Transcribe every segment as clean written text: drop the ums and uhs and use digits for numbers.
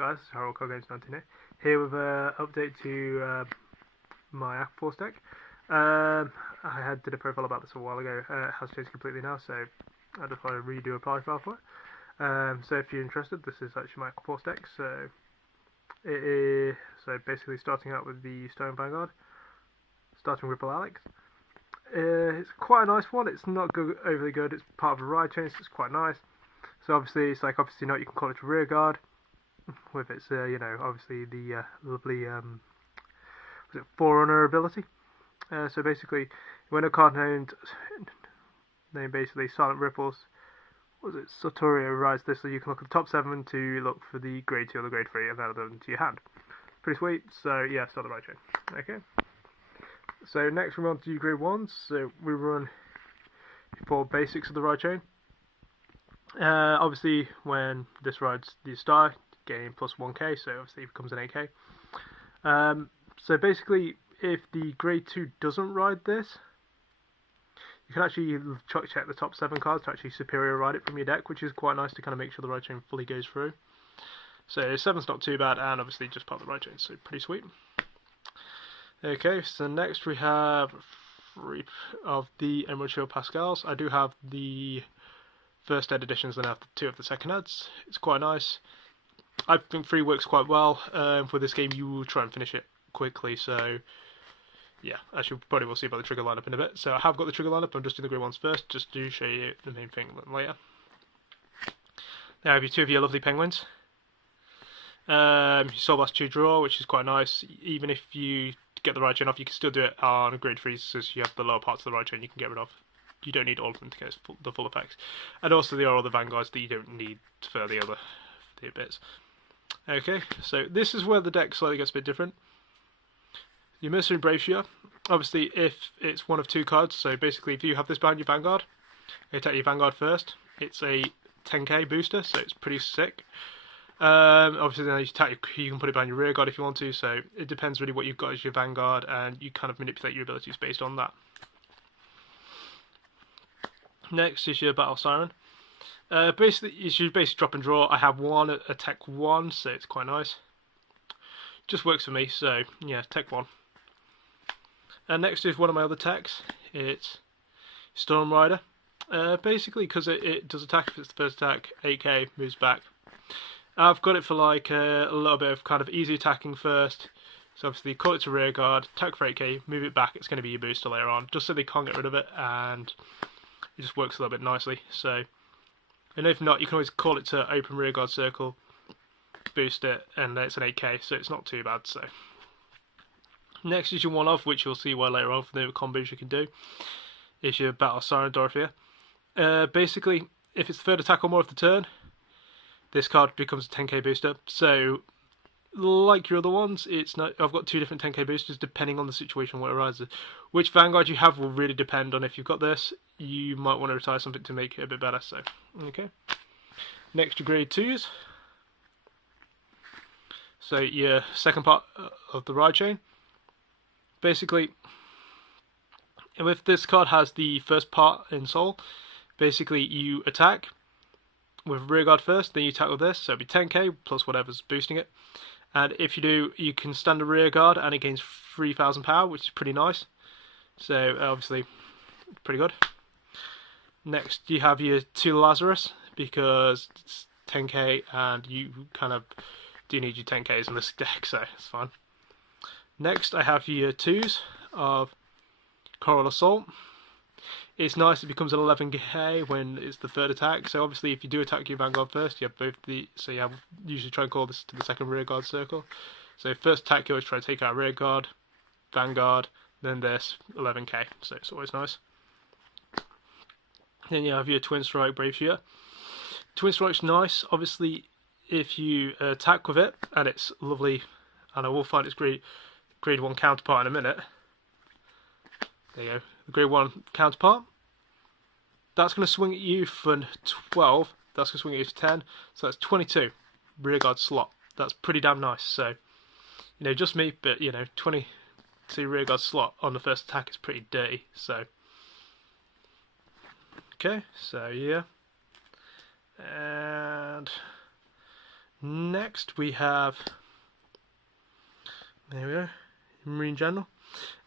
Guys, Harold Games 19 here with an update to my Aquaforce deck. I did a profile about this a while ago. It has changed completely now, so I just want to redo a profile for it. So if you're interested, this is actually my Aquaforce deck. So it is basically starting out with the Stone Vanguard, starting with Ripple Alex. It's quite a nice one. It's not overly good. It's part of a ride chain, so it's quite nice. So obviously, it's like obviously not. You can call it a Rearguard with its obviously the lovely Forerunner ability. So basically, when a card named basically Silent Ripples, was it Sotoria rides this, so you can look at the top 7 to look for the grade 2 or the grade 3 and add them to your hand. Pretty sweet. So yeah, start the right chain. Okay. So next we want to do grade 1s. So we run 4 basics of the ride chain. Obviously, when this rides the star, gain plus 1k, so obviously it becomes an 8k. So basically, if the grade 2 doesn't ride this, you can actually check the top 7 cards to actually superior ride it from your deck, which is quite nice to kind of make sure the ride chain fully goes through. So 7's not too bad, and obviously just part of the ride chain, so pretty sweet. Okay, so next we have 3 of the Emerald Shield Pascals. I do have the first ed editions, then I have 2 of the second eds. It's quite nice. I think 3 works quite well. For this game, you will try and finish it quickly, so yeah, as you probably will see by the trigger lineup in a bit. So I have got the trigger lineup. I'm just doing the grey ones first, just to show you the main thing later. Now I have 2 of your lovely penguins. Soul Blast 2 draw, which is quite nice. Even if you get the ride chain off, you can still do it on grade 3s, so you have the lower parts of the ride chain you can get rid of. You don't need all of them to get the full effects. And also there are other vanguards that you don't need for the other bits. Okay, so this is where the deck slightly gets a bit different. Your Mercenary Brave, obviously if it's one of 2 cards, so basically if you have this behind your Vanguard, you attack your Vanguard first. It's a 10k booster, so it's pretty sick. Obviously then you can put it behind your Rearguard if you want to, so it depends really what you've got as your Vanguard, and you kind of manipulate your abilities based on that. Next is your Battle Siren. Basically, you should drop and draw. I have 1 at Tech 1, so it's quite nice. Just works for me, so yeah, Tech 1. And next is one of my other techs. It's Storm Rider. Basically, because it does attack if it's the first attack, 8k, moves back. I've got it for like a little bit of kind of easy attacking first. So obviously, call it to Rearguard, attack for 8k, move it back. It's going to be your booster later on, just so they can't get rid of it, and it just works a little bit nicely. So, and if not, you can always call it to open Rearguard circle, boost it, and it's an 8k, so it's not too bad. So next is your one of, which you'll see why later on for the combos you can do, is your Battle Siren Dorothea. Basically, if it's the third attack or more of the turn, this card becomes a 10k booster. So like your other ones, it's not. I've got 2 different 10k boosters depending on the situation where it arises. Which Vanguard you have will really depend on. If you've got this, you might want to retire something to make it a bit better. So okay. Next to grade 2s. So your second part of the ride chain. Basically, if this card has the first part in Seoul, basically you attack with Rearguard first, then you attack with this, so it'll be 10k plus whatever's boosting it. And if you do, you can stand a Rearguard and it gains 3000 power, which is pretty nice. So obviously, pretty good. Next, you have your 2 Lzarus, because it's 10k and you kind of do need your 10ks in this deck, so it's fine. Next, I have your 2s of Coral Assault. It's nice, it becomes an 11k when it's the third attack. So obviously if you do attack your Vanguard first, you have both so you have usually try and call this to the second Rearguard circle. So first attack you always try to take out Rearguard, Vanguard, then this, 11k, so it's always nice. Then you have your Twin Strike Brave Shooter. Twin Strike's nice, obviously if you attack with it, and it's lovely, and I will find its grade 1 counterpart in a minute. There you go, the grade 1 counterpart. That's going to swing at you for 12, that's going to swing at you for 10, so that's 22 Rearguard slot. That's pretty damn nice. So, just me, but 22 Rearguard slot on the first attack is pretty dirty. So, okay, so yeah. And Next we have, there we go, Marine General.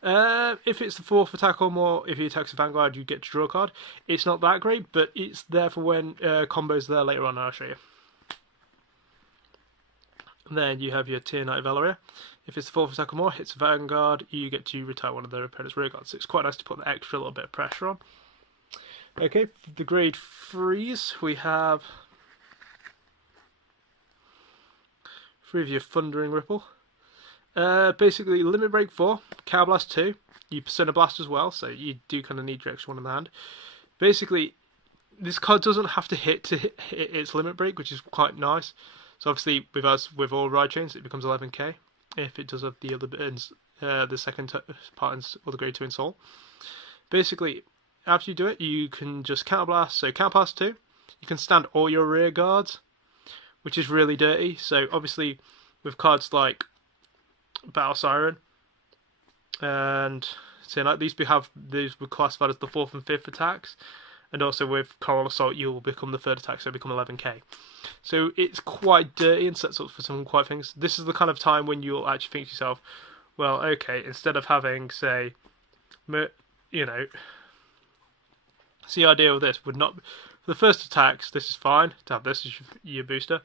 If it's the 4th attack or more, if he attacks a Vanguard, you get to draw a card. It's not that great, but it's there for when combos there later on, and I'll show you. Then you have your Tier Knight Valeria. If it's the 4th attack or more, hits a Vanguard, you get to retire one of their opponent's Rearguards. So it's quite nice to put the extra little bit of pressure on. Okay, for the grade 3s, we have 3 of your Thundering Ripple. Basically, Limit Break 4, Cow Blast 2, you Persona Blast as well, so you do kind of need your extra one in the hand. Basically, this card doesn't have to hit its Limit Break, which is quite nice. So obviously, with us, with all ride chains, it becomes 11k. If it does have the other bits, the second part or the grade 2 in Seoul. Basically, after you do it, you can just counterblast. So counterblast 2, you can stand all your rear guards, which is really dirty. So obviously, with cards like Battle Siren and these were classified as the 4th and 5th attacks. And also with Coral Assault, you will become the 3rd attack, so become 11k. So it's quite dirty and sets up for some quite things. This is the kind of time when you'll actually think to yourself, well, okay, instead of having, say, you know, the idea of this would not, for the first attacks, this is fine to have this as your booster.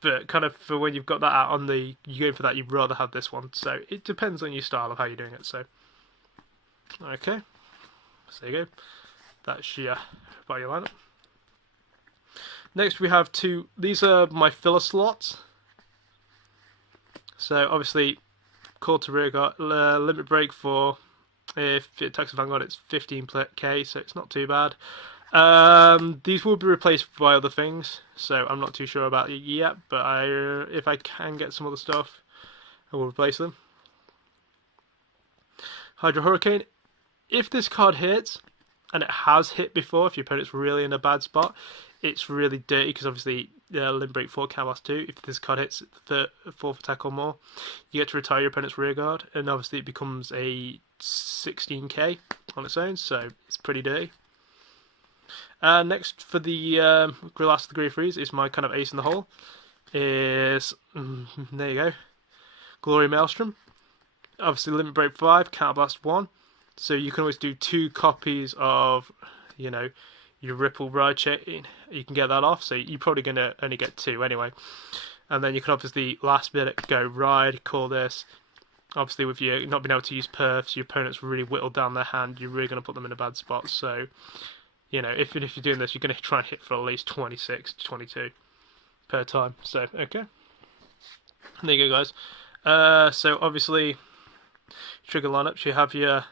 But kind of for when you've got that out on the, you go for that, you'd rather have this one. So it depends on your style of how you're doing it. So, okay, so there you go. That's your about your lineup. Next we have these are my filler slots. So obviously, call to Rearguard, Limit Break 4. If it attacks a Vanguard, it's 15k, so it's not too bad. These will be replaced by other things, so I'm not too sure about it yet, but if I can get some other stuff, I will replace them. Hydro Hurricane. If this card hits, and it has hit before, if your opponent's really in a bad spot, it's really dirty, because obviously Limit Break 4, Canvas 2, if this card hits the 4th attack or more, you get to retire your opponent's Rearguard, and obviously it becomes a 16k on its own, so it's pretty dirty. Next for the last of the grade 3s is my kind of ace in the hole, is, there you go, Gloria Maelstrom. Obviously Limit Break 5, Counterblast 1, so you can always do 2 copies of, you know, your Ripple ride chain. You can get that off, so you're probably going to only get 2 anyway. And then you can obviously last minute go ride, call this. Obviously with you not being able to use perfs, your opponent's really whittled down their hand, you're really going to put them in a bad spot. So, you know, if you're doing this, you're going to try and hit for at least 26 to 22 per time. So, okay. There you go, guys. So obviously, trigger lineups, you have your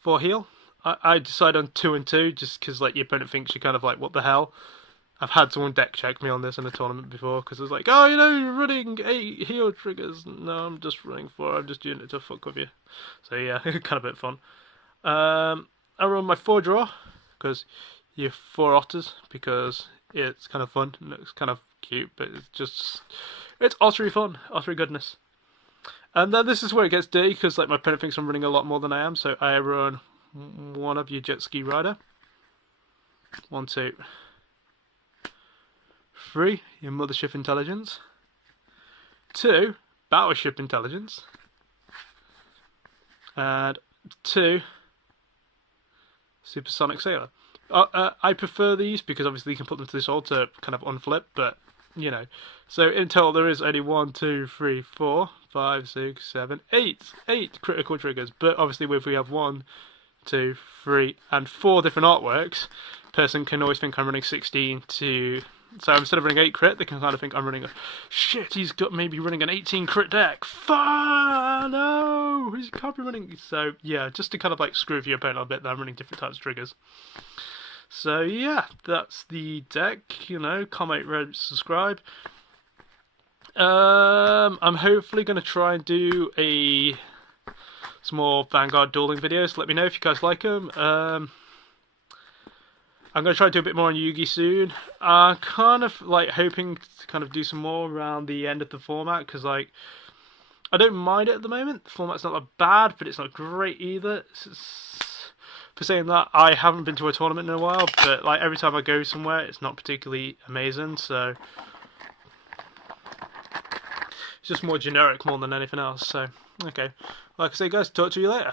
4 heal. I decided on 2 and 2 just because like your opponent thinks you're kind of like, what the hell? I've had someone deck check me on this in a tournament before because it's like, oh, you know, you're running 8 heal triggers. No, I'm just running 4. I'm just doing it to fuck with you. So yeah, kind of a bit fun. I run my 4 draw because you're 4 otters because it's kind of fun and it's kind of cute, but it's ottery fun, ottery goodness. And then this is where it gets dirty because like my opponent thinks I'm running a lot more than I am, so I run 1 of your Jet Ski Rider. 1, 2, 3, your Mothership Intelligence. 2, Battleship Intelligence. And 2, Supersonic Sailor. I prefer these because obviously you can put them to this all to kind of unflip, but you know. So in total there is only 1, 2, 3, 4, 5, 6, 7, 8 critical triggers. But obviously if we have 1, 2, 3, and 4 different artworks, person can always think I'm running 16 to. So instead of running 8 crit, they can kind of think I'm running shit, he's got maybe running an 18 crit deck. No, he can't be running. So yeah, just to kind of like screw with your opponent a bit, that I'm running different types of triggers. So yeah, that's the deck. You know, comment, rate, subscribe. I'm hopefully going to try and do some more Vanguard dueling videos. Let me know if you guys like them. I'm going to try to do a bit more on Yugi soon. I'm kind of like hoping to kind of do some more around the end of the format because like I don't mind it at the moment. The format's not that bad, but it's not great either. for saying that, I haven't been to a tournament in a while, but like every time I go somewhere, it's not particularly amazing. So it's just more generic more than anything else. So okay, like I say, guys, talk to you later.